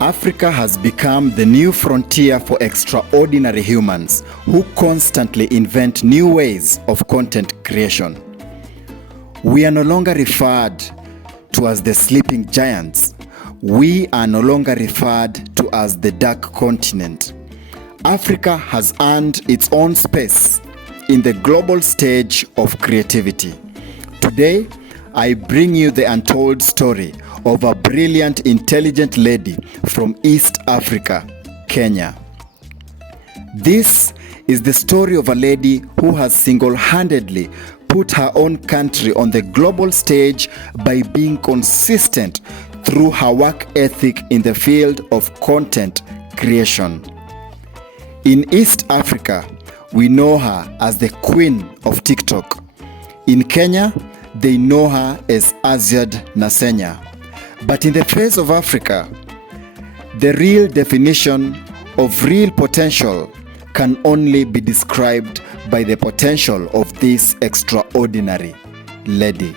Africa has become the new frontier for extraordinary humans who constantly invent new ways of content creation. We are no longer referred to as the sleeping giants. We are no longer referred to as the dark continent. Africa has earned its own space in the global stage of creativity. Today, I bring you the untold story of a brilliant, intelligent lady from East Africa, Kenya. This is the story of a lady who has single-handedly put her own country on the global stage by being consistent through her work ethic in the field of content creation. In East Africa, we know her as the Queen of TikTok. In Kenya, they know her as Azziad Nasenya. But in the face of Africa, the real definition of real potential can only be described by the potential of this extraordinary lady.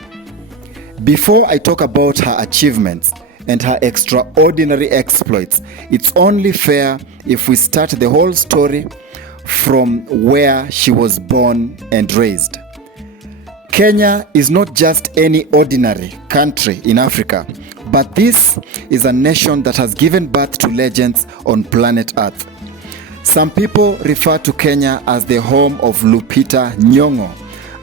Before I talk about her achievements and her extraordinary exploits, it's only fair if we start the whole story from where she was born and raised. Kenya is not just any ordinary country in Africa, but this is a nation that has given birth to legends on planet Earth. Some people refer to Kenya as the home of Lupita Nyong'o.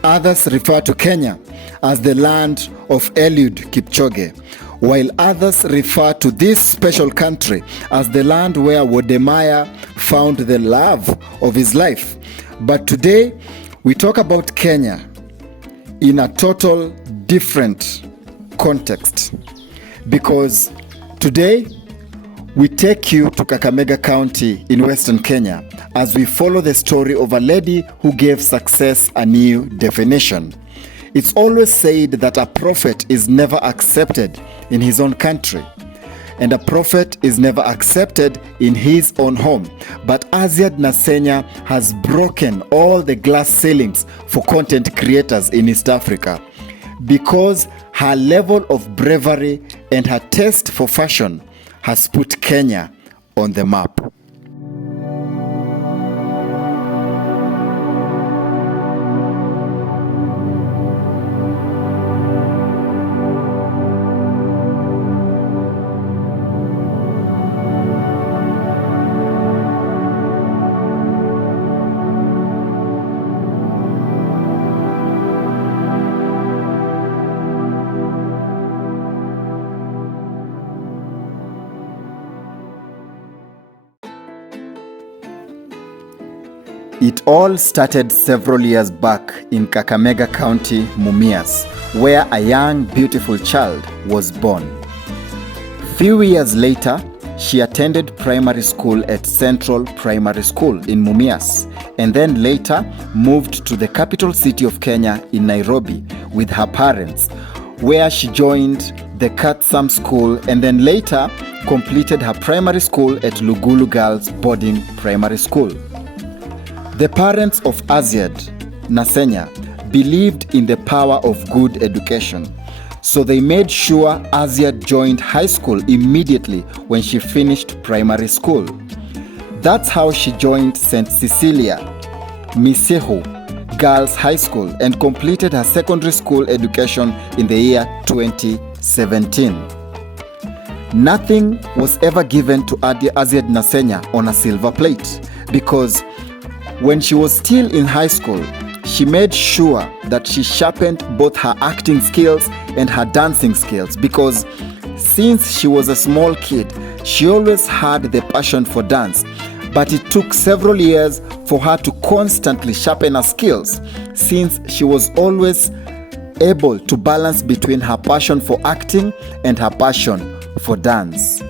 Others refer to Kenya as the land of Eliud Kipchoge, while others refer to this special country as the land where Wodemaya found the love of his life. But today, we talk about Kenya in a total different context, because today we take you to Kakamega County in Western Kenya as we follow the story of a lady who gave success a new definition. It's always said that a prophet is never accepted in his own country, and a prophet is never accepted in his own home. But Azziad Nasenya has broken all the glass ceilings for content creators in East Africa because her level of bravery and her taste for fashion has put Kenya on the map. It all started several years back in Kakamega County, Mumias, where a young, beautiful child was born. Few years later, she attended primary school at Central Primary School in Mumias, and then later moved to the capital city of Kenya in Nairobi with her parents, where she joined the Katsam School and then later completed her primary school at Lugulu Girls Boarding Primary School. The parents of Azziad Nasenya believed in the power of good education, so they made sure Azziad joined high school immediately when she finished primary school. That's how she joined St. Cecilia Misehu Girls High School and completed her secondary school education in the year 2017. Nothing was ever given to Azziad Nasenya on a silver plate, because when she was still in high school, she made sure that she sharpened both her acting skills and her dancing skills, because since she was a small kid, she always had the passion for dance. But it took several years for her to constantly sharpen her skills, since she was always able to balance between her passion for acting and her passion for dance.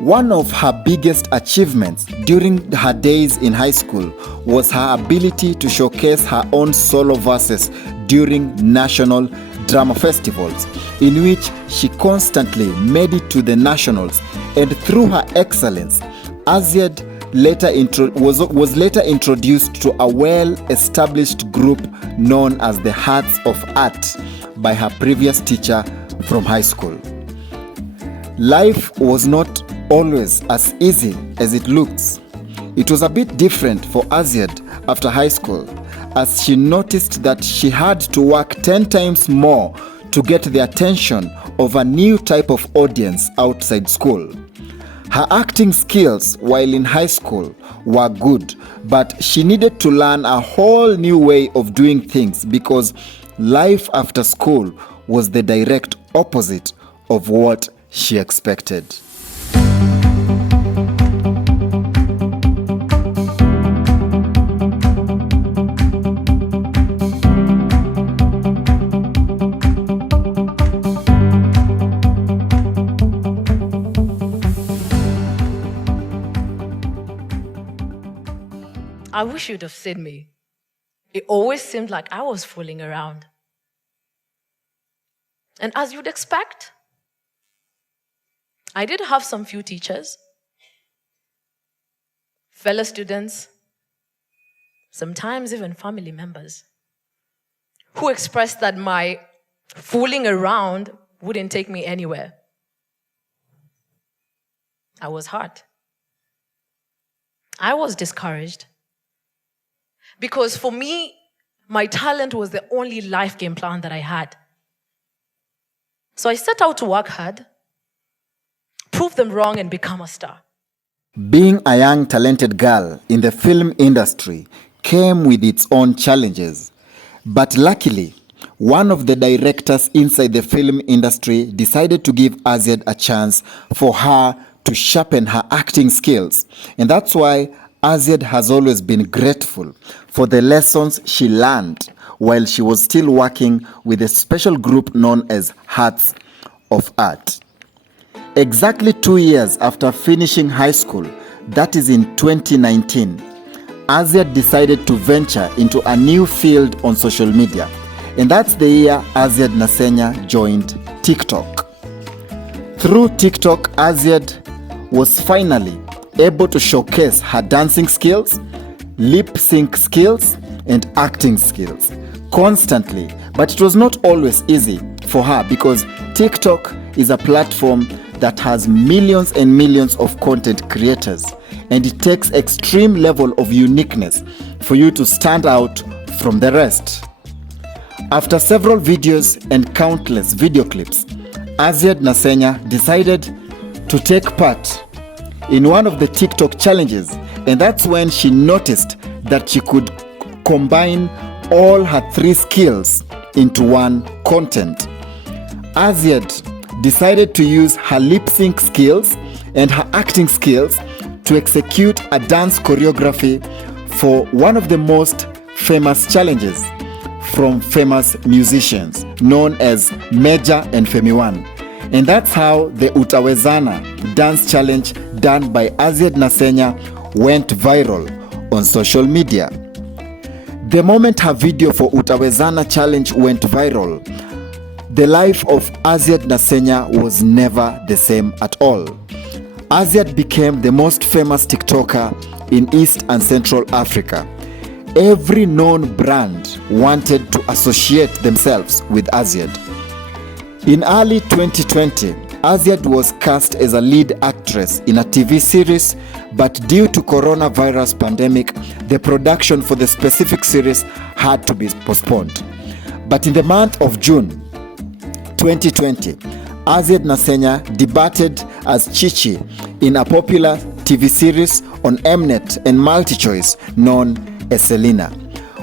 One of her biggest achievements during her days in high school was her ability to showcase her own solo verses during national drama festivals, in which she constantly made it to the nationals. And through her excellence, Azziad was later introduced to a well-established group known as the Hearts of Art by her previous teacher from high school. Life was not always as easy as it looks. It was a bit different for Azziad after high school, as she noticed that she had to work 10 times more to get the attention of a new type of audience outside school. Her acting skills while in high school were good, but she needed to learn a whole new way of doing things because life after school was the direct opposite of what she expected. I wish you'd have seen me. It always seemed like I was fooling around. And as you'd expect, I did have some few teachers, fellow students, sometimes even family members, who expressed that my fooling around wouldn't take me anywhere. I was hurt. I was discouraged. Because for me, my talent was the only life game plan that I had. So I set out to work hard, prove them wrong, and become a star. Being a young talented girl in the film industry came with its own challenges. But luckily, one of the directors inside the film industry decided to give Azziad a chance for her to sharpen her acting skills. And that's why Azziad has always been grateful for the lessons she learned while she was still working with a special group known as Hearts of Art. Exactly 2 years after finishing high school, that is in 2019, Azziad decided to venture into a new field on social media. And that's the year Azziad Nasenya joined TikTok. Through TikTok, Azziad was finally able to showcase her dancing skills, lip sync skills, and acting skills constantly. But it was not always easy for her because TikTok is a platform that has millions and millions of content creators, and it takes extreme level of uniqueness for you to stand out from the rest. After several videos and countless video clips, Azziad Nasenya decided to take part in one of the TikTok challenges, and that's when she noticed that she could combine all her 3 skills into one content. Azziad decided to use her lip sync skills and her acting skills to execute a dance choreography for one of the most famous challenges from famous musicians known as Meja and Femi One. And that's how the Utawezana dance challenge done by Azziad Nasenya went viral on social media. The moment her video for Utawezana challenge went viral, the life of Azziad Nasenya was never the same at all. Azziad became the most famous TikToker in East and Central Africa. Every known brand wanted to associate themselves with Azziad. In early 2020, Azziad was cast as a lead actress in a TV series, but due to coronavirus pandemic, the production for the specific series had to be postponed. But in the month of June 2020, Azziad Nasenya debuted as Chichi in a popular TV series on Mnet and MultiChoice known as Selena.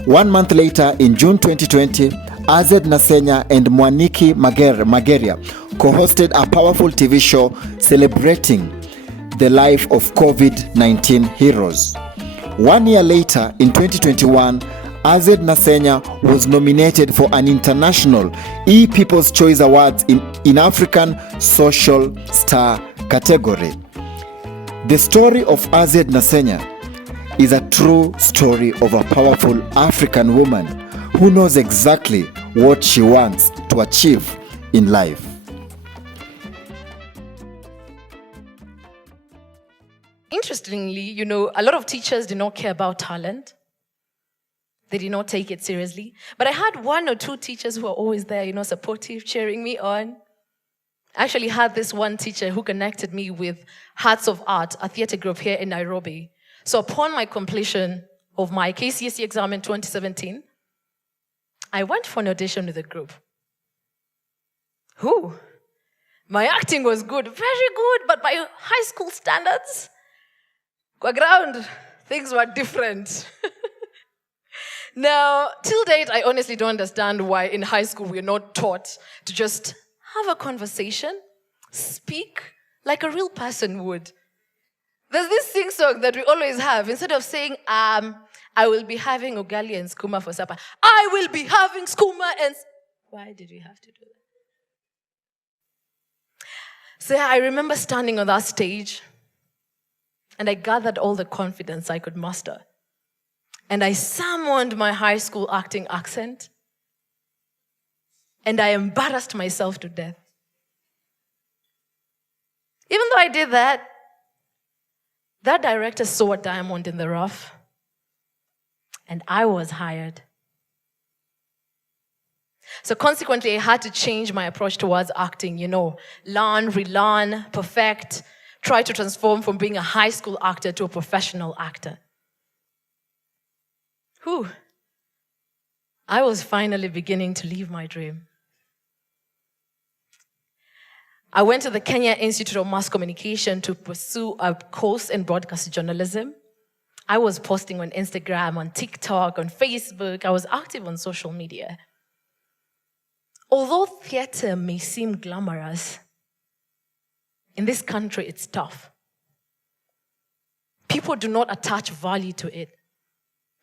1 month later, in June 2020, Azziad Nasenya and Mwaniki Mageria co-hosted a powerful TV show celebrating the life of COVID-19 heroes. 1 year later, in 2021, Azziad Nasenya was nominated for an international E-People's Choice Awards in African Social Star category. The story of Azziad Nasenya is a true story of a powerful African woman who knows exactly what she wants to achieve in life. Interestingly, a lot of teachers did not care about talent. They did not take it seriously. But I had 1 or 2 teachers who were always there, supportive, cheering me on. I actually had this one teacher who connected me with Hearts of Art, a theater group here in Nairobi. So upon my completion of my KCSE exam in 2017, I went for an audition with the group. My acting was good, very good, but by high school standards, kwa ground, things were different. Now, till date, I honestly don't understand why in high school we're not taught to just have a conversation, speak like a real person would. There's this sing-song that we always have. Instead of saying, I will be having ugali and skuma for supper, I will be having skuma and... Why did we have to do that? So I remember standing on that stage, and I gathered all the confidence I could muster. And I summoned my high school acting accent, and I embarrassed myself to death. Even though I did that, that director saw a diamond in the rough, and I was hired. So consequently, I had to change my approach towards acting, learn, relearn, perfect, try to transform from being a high school actor to a professional actor. I was finally beginning to live my dream. I went to the Kenya Institute of Mass Communication to pursue a course in broadcast journalism. I was posting on Instagram, on TikTok, on Facebook. I was active on social media. Although theater may seem glamorous, in this country it's tough. People do not attach value to it.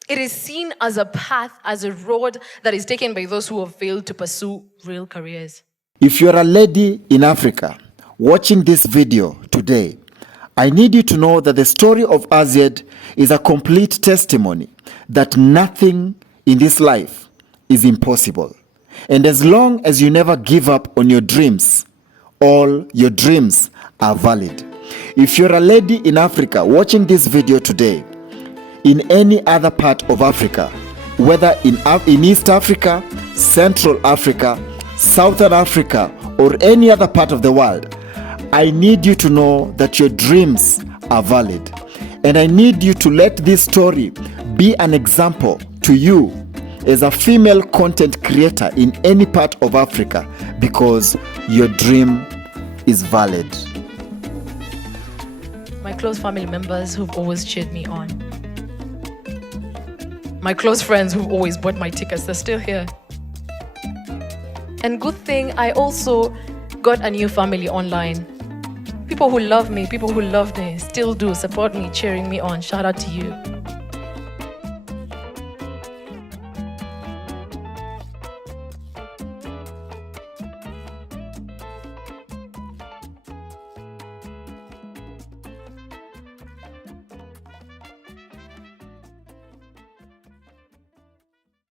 It is seen as a path, as a road that is taken by those who have failed to pursue real careers. If you're a lady in Africa watching this video today, I need you to know that the story of Azziad is a complete testimony that nothing in this life is impossible. And as long as you never give up on your dreams, all your dreams are valid. If you're a lady in Africa watching this video today, in any other part of Africa, whether in East Africa, Central Africa, Southern Africa, or any other part of the world, I need you to know that your dreams are valid. And I need you to let this story be an example to you as a female content creator in any part of Africa, because your dream is valid. My close family members who've always cheered me on. My close friends who've always bought my tickets, they're still here. And good thing, I also got a new family online. People who love me, people who loved me, still do support me, cheering me on. Shout out to you.